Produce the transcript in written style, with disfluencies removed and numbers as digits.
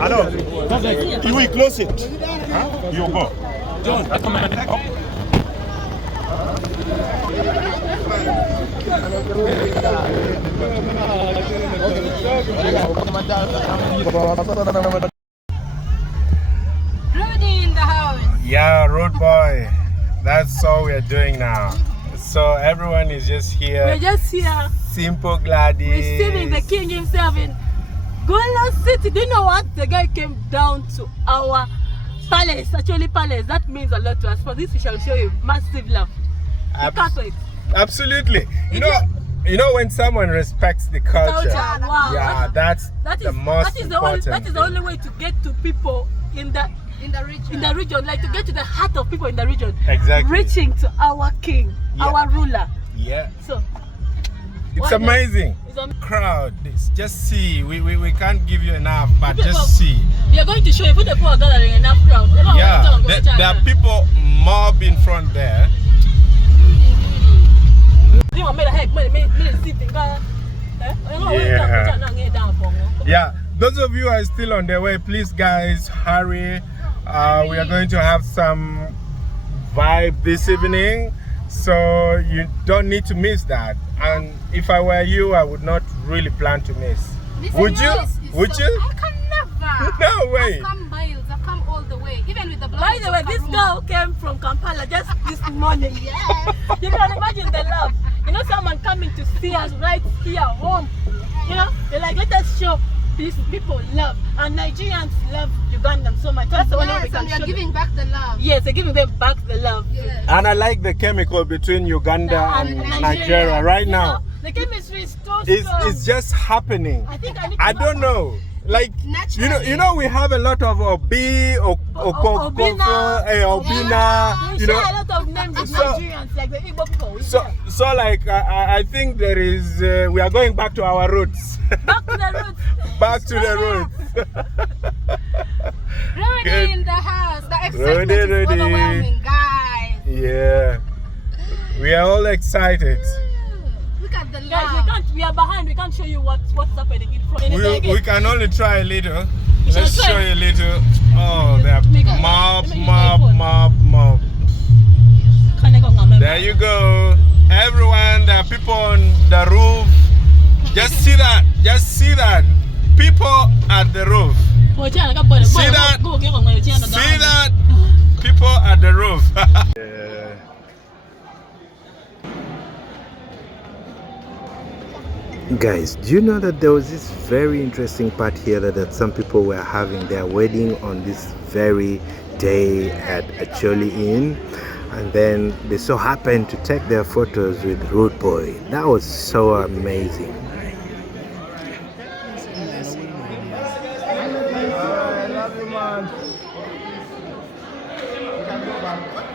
Hello. You will close it. Huh? You go. John, Rudy in the house. Yeah, road boy. That's all we're doing now. So everyone is just here. We're just here Simple Gladys. receiving the king himself in Gola City. Do you know what? The guy came down to our palace, actually palace. That means a lot to us. For this, we shall show you massive love. You can't wait. Absolutely. You know when someone respects the culture. Wow. Yeah, that's the most important. That is the only way to get to people in the region, like to get to the heart of people in the region. Exactly. Reaching to our king, our ruler. Yeah. So it's amazing. Crowd, just see. We can't give you enough, but just see. We are going to show you. Put the people are gathering enough crowd. Yeah, there are people mob in front there. Yeah, those of you who are still on their way, please guys hurry. We are going to have some vibe this evening, so you don't need to miss that. And if I were you, I would not really plan to miss. Would you? Would you? I can never. No way. I've come miles. I've come all the way, even with the blood. By the way, this girl came from Kampala just this morning. Yeah. You can imagine the love. You know, someone coming to see us right here home. You know, they're like, let us show these people love. And Nigerians love Ugandans so much. That's the one we can we are show giving back the love. Yes, they're giving them back the love. Yes. And I like the chemical between Uganda and Nigeria right You now. know, the chemistry is so strong. It's just happening. I don't know. Like, Naturally. you know, we have a lot of Obi, Obina, Obina, we share a lot of names with Nigerians, like the Igbo people. So like, I think there is, we are going back to our roots. Back to the roots. Back to the roots. Rudy in the house. The excitement is overwhelming, guys. Yeah. We are all excited. Look at the love. Guys, we are behind. We can't show you what's happening in front. We can only try a little. Let's shall show try. you a little. Oh, there are mob. There you go. Everyone, there are people on the roof. Just see that. Just see that. People at the roof. See that? See that? People at the roof. Yeah. Guys, do you know that there was this very interesting part here that some people were having their wedding on this very day at Acoli Inn, and then they so happened to take their photos with Rwot Boy. That was so amazing.